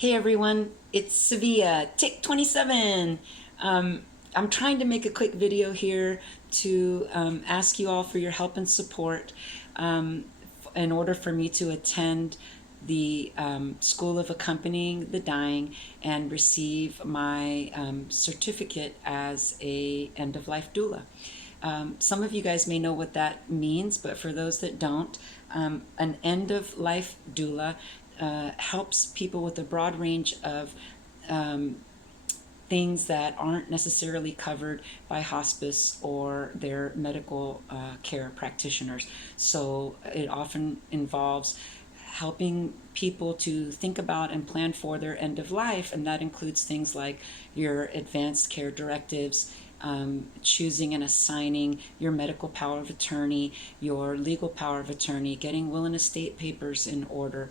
Hey everyone, it's Sevilla, Tick 27. I'm trying to make a quick video here to ask you all for your help and support in order for me to attend the School of Accompanying the Dying and receive my certificate as a end-of-life doula. Some of you guys may know what that means, but for those that don't, an end-of-life doula helps people with a broad range of things that aren't necessarily covered by hospice or their medical care practitioners. So it often involves helping people to think about and plan for their end of life, and that includes things like your advanced care directives, choosing and assigning your medical power of attorney, your legal power of attorney, getting will and estate papers in order.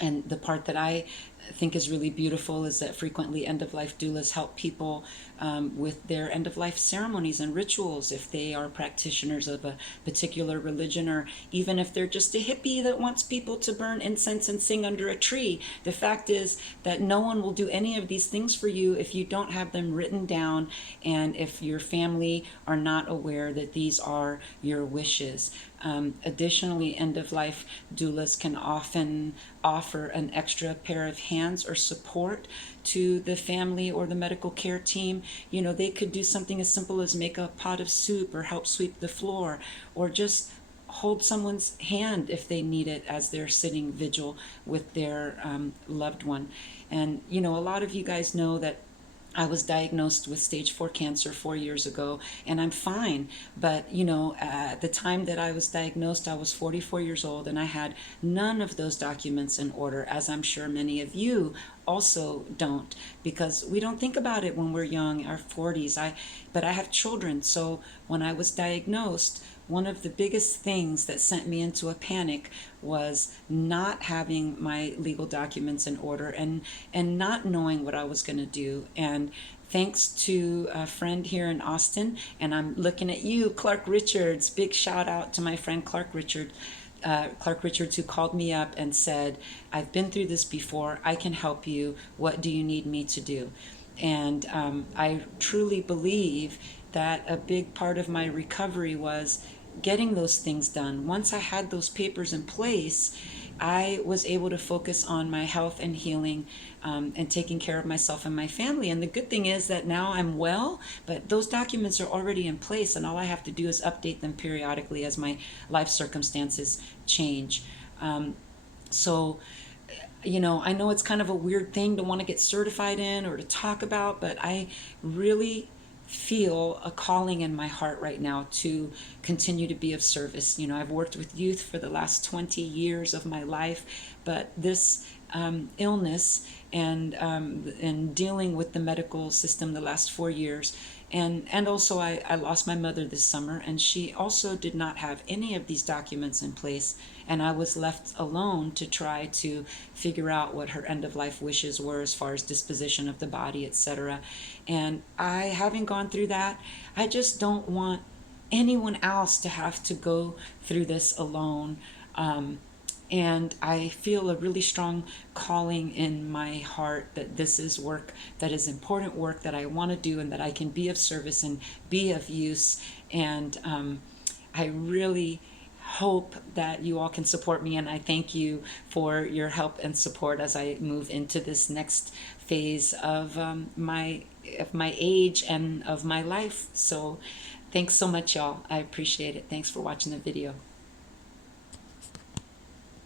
And the part that I think is really beautiful is that frequently end-of-life doulas help people with their end-of-life ceremonies and rituals if they are practitioners of a particular religion, or even if they're just a hippie that wants people to burn incense and sing under a tree. The fact is that no one will do any of these things for you if you don't have them written down and if your family are not aware that these are your wishes. Additionally, end-of-life doulas can often offer an extra pair of hands or support to the family or the medical care team. You know, they could do something as simple as make a pot of soup or help sweep the floor, or just hold someone's hand if they need it as they're sitting vigil with their loved one. And, you know, a lot of you guys know that I was diagnosed with stage 4 cancer 4 years ago, and I'm fine. But, you know, at the time that I was diagnosed, I was 44 years old, and I had none of those documents in order, as I'm sure many of you also don't, because we don't think about it when we're young, our 40s. But I have children, so when I was diagnosed, one of the biggest things that sent me into a panic was not having my legal documents in order, and not knowing what I was going to do. And thanks to a friend here in Austin, and I'm looking at you, Clark Richards. Big shout out to my friend Clark Richards, who called me up and said, I've been through this before. I can help you. What do you need me to do? And I truly believe that a big part of my recovery was getting those things done. Once I had those papers in place, I was able to focus on my health and healing, and taking care of myself and my family. And the good thing is that now I'm well, but those documents are already in place, and all I have to do is update them periodically as my life circumstances change. So, you know, I know it's kind of a weird thing to want to get certified in or to talk about, but I really feel a calling in my heart right now to continue to be of service. You know, I've worked with youth for the last 20 years of my life, but this illness and dealing with the medical system the last 4 years, and also I lost my mother this summer, and she also did not have any of these documents in place, and I was left alone to try to figure out what her end of life wishes were as far as disposition of the body, etc. And I, having gone through that, I just don't want anyone else to have to go through this alone. And I feel a really strong calling in my heart that this is work that is important work that I want to do, and that I can be of service and be of use. And I really hope that you all can support me, and I thank you for your help and support as I move into this next phase of my age and of my life. So thanks so much, y'all. I appreciate it. Thanks for watching the video.